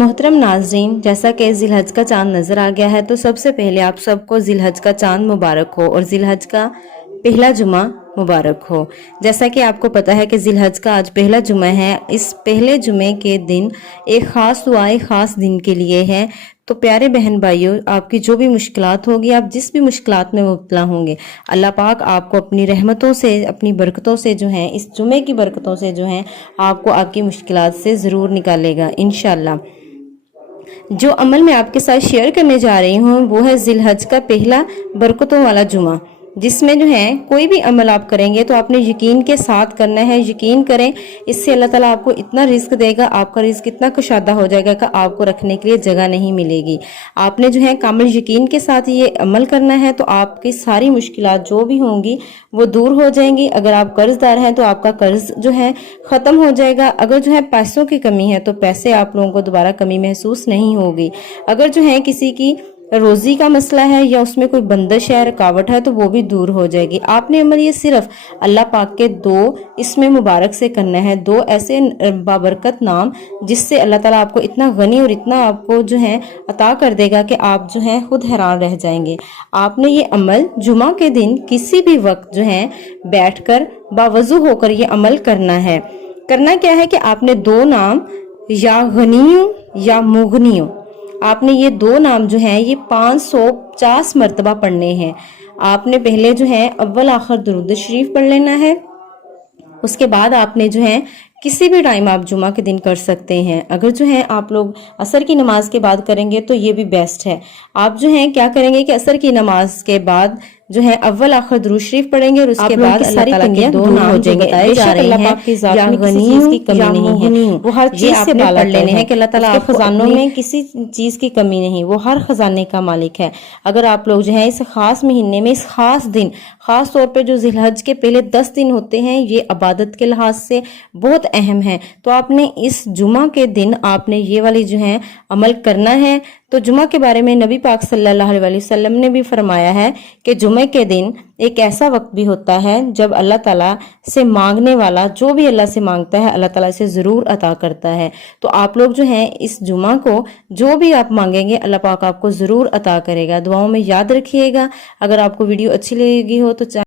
मोहतरम नाजरीन, जैसा कि जिलहज का चांद नज़र आ गया है तो सबसे पहले आप सबको जिलहज का चांद मुबारक हो और जिलहज का पहला जुमा मुबारक हो। जैसा कि आपको पता है कि जिलहज का आज पहला जुमा है। इस पहले जुमे के दिन एक ख़ास दुआएं ख़ास दिन के लिए है। तो प्यारे बहन भाइयों, आपकी जो भी मुश्किलात होगी, आप जिस भी मुश्किलात में मुब्तला होंगे, अल्लाह पाक आपको अपनी रहमतों से, अपनी बरकतों से जो है, इस जुमे की बरकतों से जो है, आपको आपकी मुश्किलात से ज़रूर निकालेगा इंशाअल्लाह। जो अमल मैं आपके साथ शेयर करने जा रही हूँ वो है जिलहज का पहला बरकतों वाला जुमा, जिसमें जो है कोई भी अमल आप करेंगे तो आपने यकीन के साथ करना है। यकीन करें, इससे अल्लाह ताला आपको इतना रिस्क देगा, आपका रिस्क इतना कुशादा हो जाएगा कि आपको रखने के लिए जगह नहीं मिलेगी। आपने जो है कामिल यकीन के साथ ये अमल करना है तो आपकी सारी मुश्किलात जो भी होंगी वो दूर हो जाएंगी। अगर आप कर्जदार हैं तो आपका कर्ज जो है ख़त्म हो जाएगा। अगर जो है पैसों की कमी है तो पैसे आप लोगों को दोबारा कमी महसूस नहीं होगी। अगर जो है किसी की रोजी का मसला है या उसमें कोई बंदिश है, रुकावट है, तो वो भी दूर हो जाएगी। आपने अमल ये सिर्फ अल्लाह पाक के दो इसमें मुबारक से करना है, दो ऐसे बाबरकत नाम जिससे अल्लाह ताला आपको इतना गनी और इतना आपको जो है अता कर देगा कि आप जो है खुद हैरान रह जाएंगे। आपने ये अमल जुमा के दिन किसी भी वक्त जो है बैठकर बावजू होकर ये अमल करना है। करना क्या है कि आपने दो नाम, या गनियों या मुगनियों, आपने ये दो नाम जो हैं ये 550 मरतबा पढ़ने हैं। आपने पहले जो है अव्वल आखिर दुरूद शरीफ पढ़ लेना है। उसके बाद आपने जो है किसी भी टाइम आप जुमा के दिन कर सकते हैं। अगर जो है आप लोग असर की नमाज के बाद करेंगे तो ये भी बेस्ट है। आप जो है क्या करेंगे कि असर की नमाज के बाद जो है अव्वल आखिर दुरूद शरीफ पढ़ेंगे और उसके बाद अल्लाह ताला के दो नाम जो बताए जा रहे हैं, या गनीम या मुगनीम, वो हर चीज से पढ़ लेने हैं कि अल्लाह ताला आपके खजानों में किसी चीज की कमी नहीं, वो हर खजाने का मालिक है। अगर आप लोग जो है इस खास महीने में, इस खास दिन, खास तौर पे जो जिलहज के पहले 10 दिन होते हैं, ये इबादत के लिहाज से बहुत अहम है, तो आपने इस जुमा के दिन आपने ये वाली जो है अमल करना है। तो जुमा के बारे में नबी पाक सल्लल्लाहु अलैहि वसल्लम ने भी फरमाया है कि जुमे के दिन एक ऐसा वक्त भी होता है जब अल्लाह ताला से मांगने वाला जो भी अल्लाह से मांगता है अल्लाह ताला से ज़रूर अता करता है। तो आप लोग जो हैं इस जुमा को जो भी आप मांगेंगे अल्लाह पाक आपको ज़रूर अता करेगा। दुआओं में याद रखिएगा। अगर आपको वीडियो अच्छी लगी हो तो